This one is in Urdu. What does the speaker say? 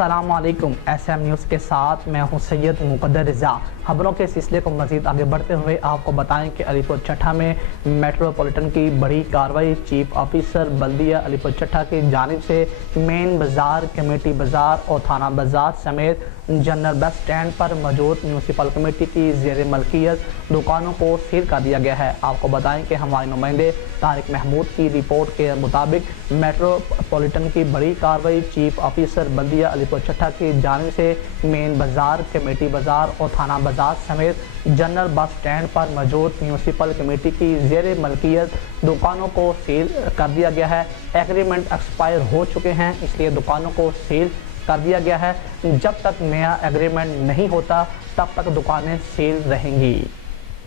السلام علیکم، ایس ایم نیوز کے ساتھ میں ہوں سید مقدر رضا۔ خبروں کے سلسلے کو مزید آگے بڑھتے ہوئے آپ کو بتائیں کہ علی پور چٹھا میں میٹروپولیٹن کی بڑی کارروائی۔ چیف آفیسر بلدیہ علی پور چٹھا کی جانب سے مین بازار، کمیٹی بازار اور تھانہ بازار سمیت جنرل بس اسٹینڈ پر موجود میونسپل کمیٹی کی زیر ملکیت دکانوں کو سیل کر دیا گیا ہے۔ آپ کو بتائیں کہ ہمارے نمائندے طارق محمود کی رپورٹ کے مطابق میٹروپولیٹن کی بڑی کارروائی چیف آفیسر بلدیہ علی پور چٹھا کی جانب سے مین بازار، کمیٹی بازار اور تھانہ بازار سمیت جنرل بس اسٹینڈ پر موجود میونسپل کمیٹی کی زیر ملکیت دکانوں کو سیل کر دیا گیا ہے۔ ایگریمنٹ ایکسپائر ہو چکے ہیں، اس لیے دکانوں کو سیل کر دیا گیا ہے۔ جب تک نیا ایگریمنٹ نہیں ہوتا تب تک دکانیں سیل رہیں گی۔